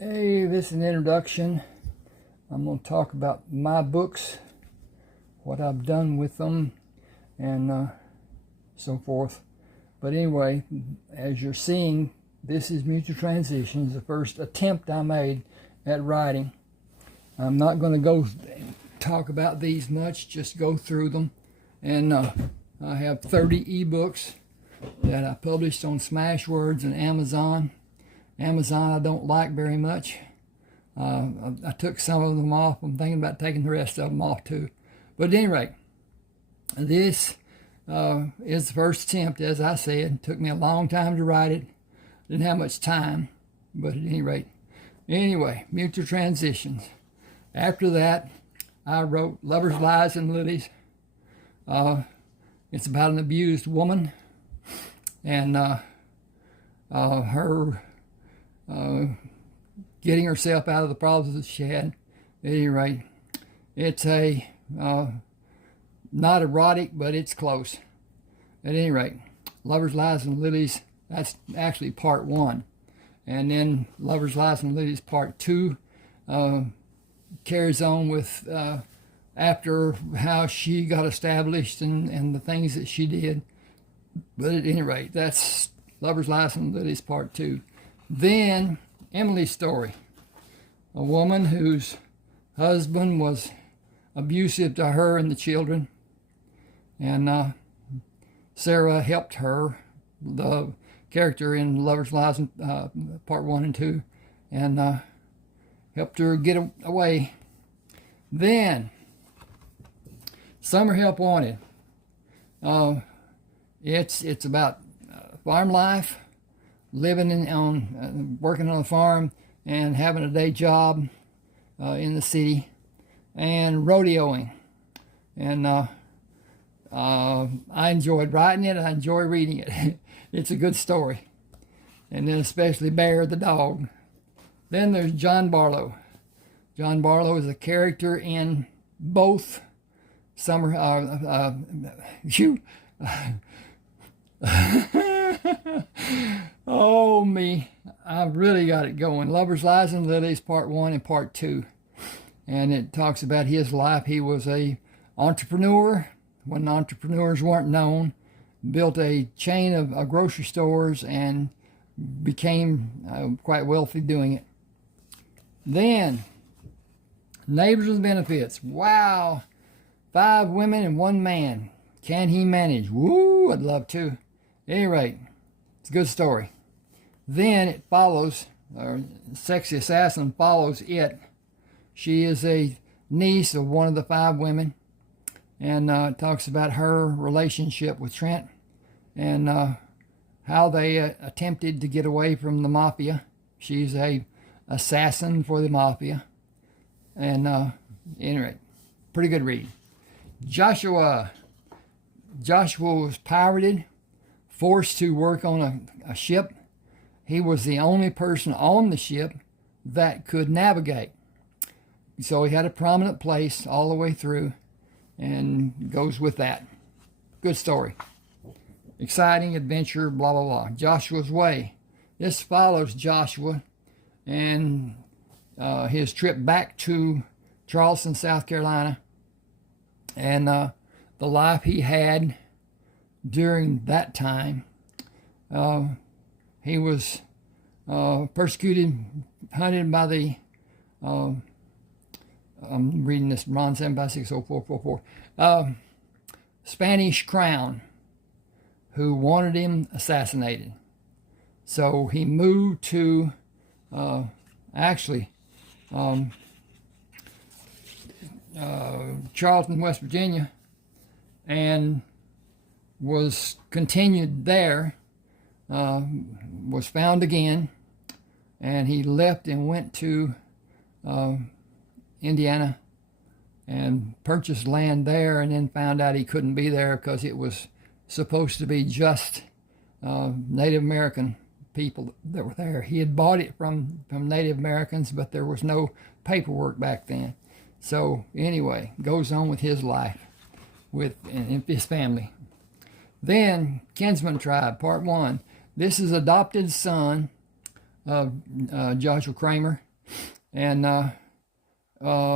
Hey, this is an introduction. I'm going to talk about my books, what I've done with them, and so forth. But anyway, as you're seeing, this is Mutual Transitions, the first attempt I made at writing. I'm not going to go talk about these much, just go through them. And I have 30 ebooks that I published on Smashwords and Amazon. Amazon I don't like very much. I took some of them off. I'm thinking about taking the rest of them off too. But at any rate, this is the first attempt, as I said. It took me a long time to write it. Didn't have much time, but at any rate. Anyway, Mutual Transitions. After that, I wrote Lovers, Lies, and Lilies. It's about an abused woman and her getting herself out of the problems that she had. At any rate, it's a not erotic, but it's close. At any rate, Lovers, Lies, and Lilies, that's actually part 1. And then Lovers, Lies, and Lilies part 2 carries on with after how she got established and the things that she did. But at any rate, that's Lovers, Lies, and Lilies part 2. Then Emily's story, a woman whose husband was abusive to her and the children, and Sarah helped her, the character in Lovers, Lies, part 1 and 2, and helped her get away. Then Summer Help Wanted. It's about farm life, living working on a farm and having a day job in the city, and rodeoing. And I enjoyed writing it. I enjoy reading it. It's a good story. And then especially Bear the dog. Then there's John Barlow. John Barlow is a character in both Summer. Oh me, I've really got it going. Lovers, Lies, and Lilies part 1 and part 2. And it talks about his life. He was a entrepreneur when entrepreneurs weren't known, built a chain of grocery stores and became quite wealthy doing it. Then Neighbors with Benefits. Wow, 5 women and 1 man. Can he manage? Woo, I'd love to. At any rate, it's a good story. Then it follows, Sexy Assassin follows it. She is a niece of one of the 5 women, and it talks about her relationship with Trent and how they attempted to get away from the mafia. She's a assassin for the mafia. And anyway, pretty good read. Joshua was pirated, forced to work on a ship. He was the only person on the ship that could navigate. So he had a prominent place all the way through, and goes with that. Good story. Exciting adventure, blah, blah, blah. Joshua's Way. This follows Joshua and his trip back to Charleston, South Carolina, and the life he had during that time. He was persecuted, hunted by the, I'm reading this, Ron 7560444, Spanish crown, who wanted him assassinated. So he moved to, Charleston, West Virginia, and was continued there, was found again, and he left and went to Indiana and purchased land there, and then found out he couldn't be there because it was supposed to be just Native American people that were there. He had bought it from Native Americans, but there was no paperwork back then. So anyway, goes on with his life with his family. Then Kinsman Tribe, part 1. This is adopted son of Joshua Kramer, and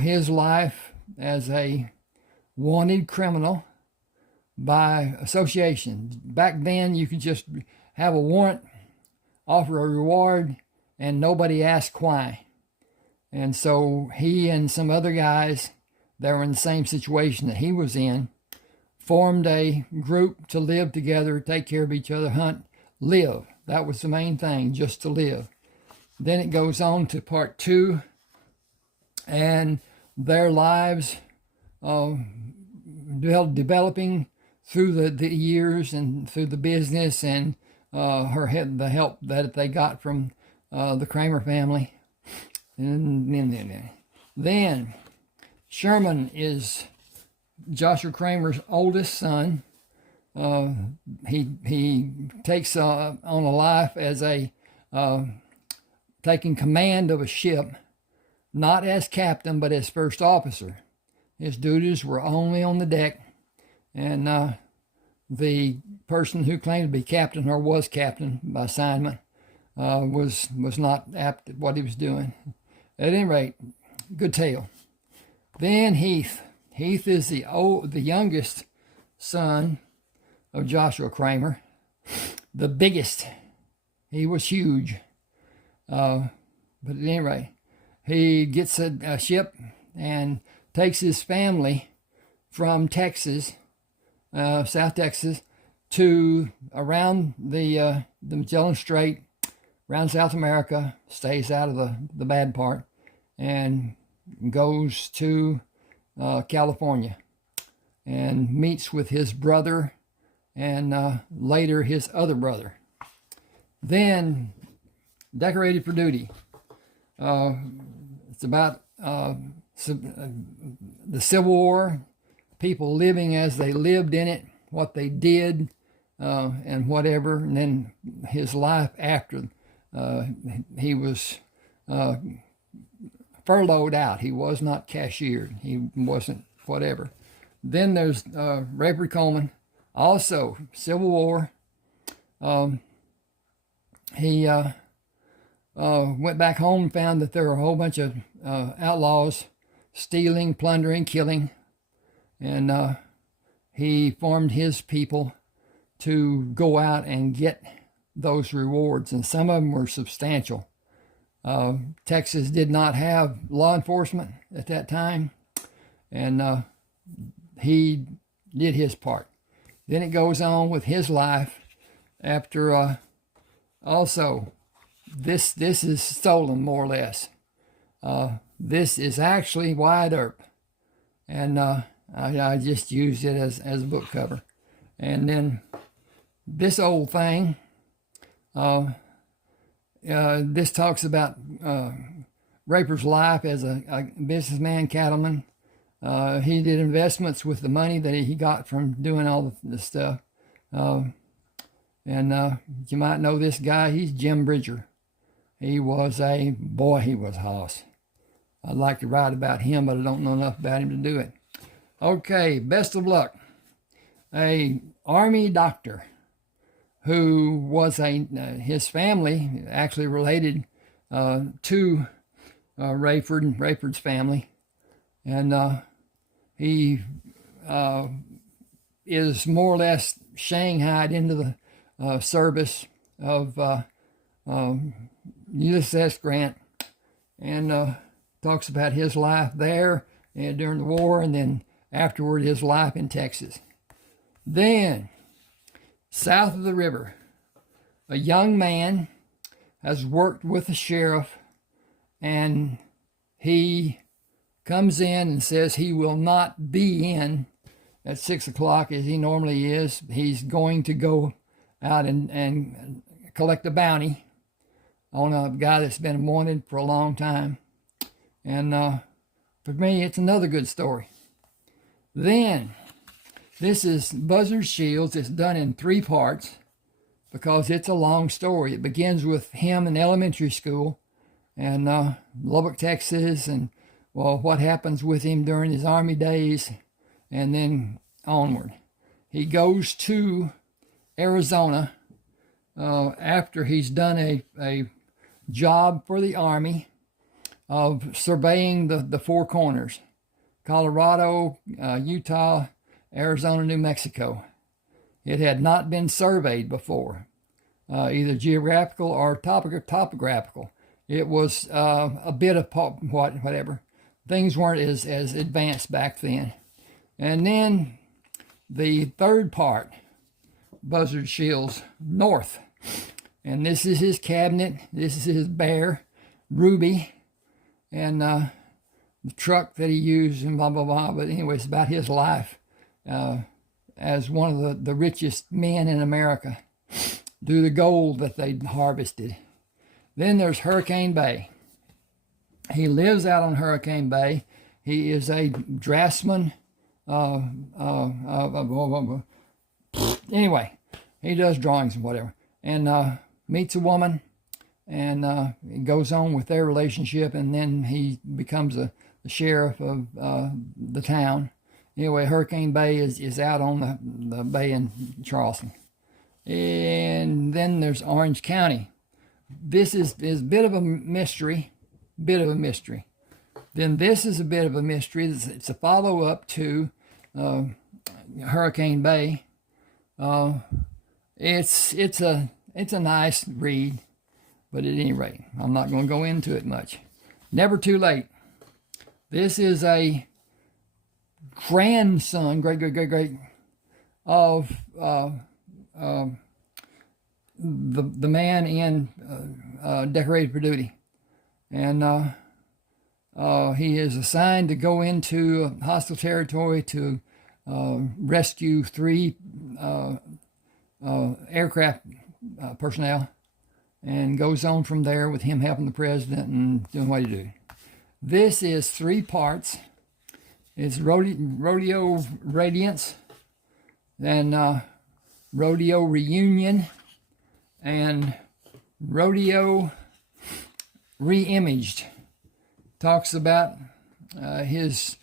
his life as a wanted criminal by association. Back then, you could just have a warrant, offer a reward, and nobody asked why. And so he and some other guys that were in the same situation that he was in formed a group to live together, take care of each other, hunt, live. That was the main thing, just to live. Then it goes on to part 2, and their lives developing through the years and through the business and the help that they got from the Kramer family. And then Sherman is Joshua Kramer's oldest son. He takes on a life as a taking command of a ship, not as captain but as first officer. His duties were only on the deck, and the person who claimed to be captain, or was captain by assignment, was not apt at what he was doing. At any rate, good tale. Then Heath. Heath is the youngest son of Joshua Kramer, the biggest. He was huge. But at any rate, he gets a ship and takes his family from Texas, South Texas, to around the Magellan Strait, around South America, stays out of the bad part, and goes to California and meets with his brother and later his other brother. Then Decorated for Duty. It's about the Civil War, people living as they lived in it, what they did, and whatever, and then his life after he was furloughed out. He was not cashiered. He wasn't whatever. Then there's Rayford Coleman, also Civil War. He went back home and found that there were a whole bunch of outlaws stealing, plundering, killing, and he formed his people to go out and get those rewards, and some of them were substantial. Texas did not have law enforcement at that time, and he did his part. Then it goes on with his life after also this is stolen more or less. This is actually Wyatt Earp, and I just used it as a book cover. And then this old thing, this talks about Raper's life as a businessman, cattleman. He did investments with the money that he got from doing all the stuff. And you might know this guy. He's Jim Bridger. He was he was a hoss. I'd like to write about him, but I don't know enough about him to do it. Okay, best of luck. A Army doctor who was his family actually related to Rayford's family, and he is more or less shanghaied into the service of Ulysses S. Grant, and talks about his life there and during the war, and then afterward his life in Texas. Then, south of the river, a young man has worked with the sheriff, and he comes in and says he will not be in at 6 o'clock as he normally is. He's going to go out and collect a bounty on a guy that's been wanted for a long time. And for me, it's another good story. Then, this is Buzzard Shields. It's done in 3 parts because it's a long story. It begins with him in elementary school and Lubbock, Texas, and what happens with him during his Army days, and then onward. He goes to Arizona after he's done a job for the Army of surveying the four corners: Colorado, Utah, Arizona, New Mexico. It had not been surveyed before, either geographical or topographical. It was a bit of whatever. Things weren't as advanced back then. And then the third part, Buzzard Shield's north. And this is his cabinet. This is his bear, Ruby, and the truck that he used and blah, blah, blah. But anyway, it's about his life as one of the richest men in America, due to the gold that they harvested. Then there's Hurricane Bay. He lives out on Hurricane Bay. He is a draftsman. Anyway, he does drawings and whatever. And meets a woman, and it goes on with their relationship, and then he becomes the sheriff of the town. Anyway, Hurricane Bay is out on the bay in Charleston. And then there's Orange County. This is a bit of a mystery. Then this is a bit of a mystery. It's a follow-up to Hurricane Bay. It's a nice read, but at any rate, I'm not going to go into it much. Never Too Late. This is a grandson, great of the man in Decorated for Duty, and he is assigned to go into hostile territory to rescue 3 aircraft personnel, and goes on from there with him helping the president and doing what he do. This is 3 parts. It's Rodeo Radiance, then Rodeo Reunion, and Rodeo Reimaged. Talks about his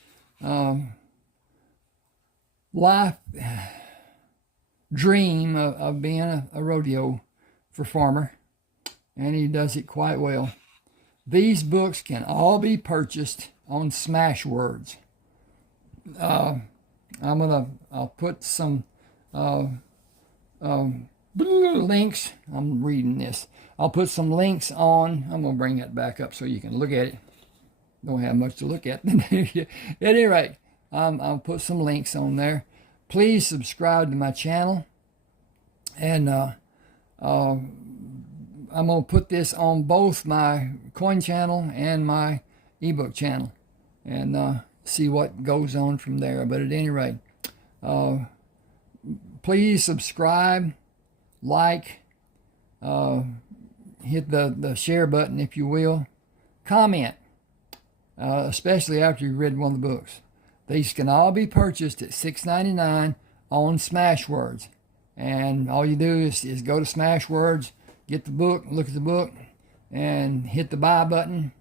life dream of being a rodeo performer, and he does it quite well. These books can all be purchased on Smashwords. I'll put some links. I'm reading this. I'll put some links on. I'm gonna bring that back up so you can look at it. Don't have much to look at. At any rate, I'll put some links on there. Please subscribe to my channel, and I'm going to put this on both my coin channel and my ebook channel, and see what goes on from there. But at any rate, please subscribe, like, hit the share button if you will, comment, especially after you've read one of the books. These can all be purchased at $6.99 on Smashwords. And all you do is go to Smashwords, get the book, look at the book, and hit the buy button,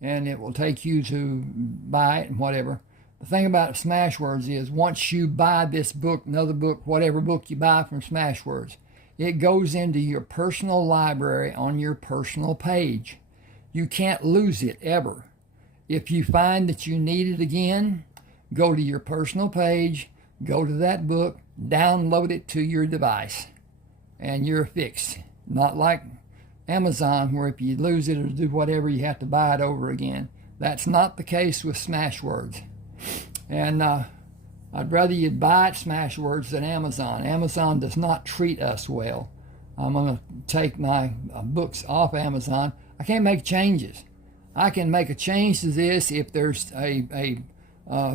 and it will take you to buy it and whatever. The thing about Smashwords is once you buy this book, another book, whatever book you buy from Smashwords, it goes into your personal library on your personal page. You can't lose it ever. If you find that you need it again, go to your personal page, go to that book, download it to your device, and you're fixed. Not like Amazon, where if you lose it or do whatever, you have to buy it over again. That's not the case with Smashwords. And I'd rather you'd buy at Smashwords than Amazon. Amazon does not treat us well. I'm going to take my books off Amazon. I can't make changes. I can make a change to this if there's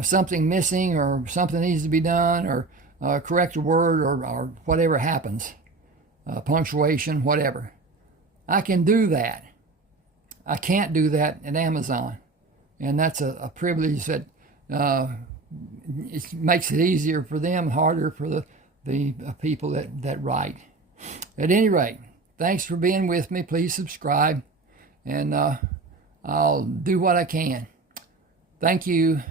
something missing or something needs to be done, or correct a word, or whatever happens, punctuation, whatever. I can do that. I can't do that at Amazon, and that's a privilege that it makes it easier for them, harder for the people that write. At any rate, thanks for being with me. Please subscribe, and I'll do what I can. Thank you.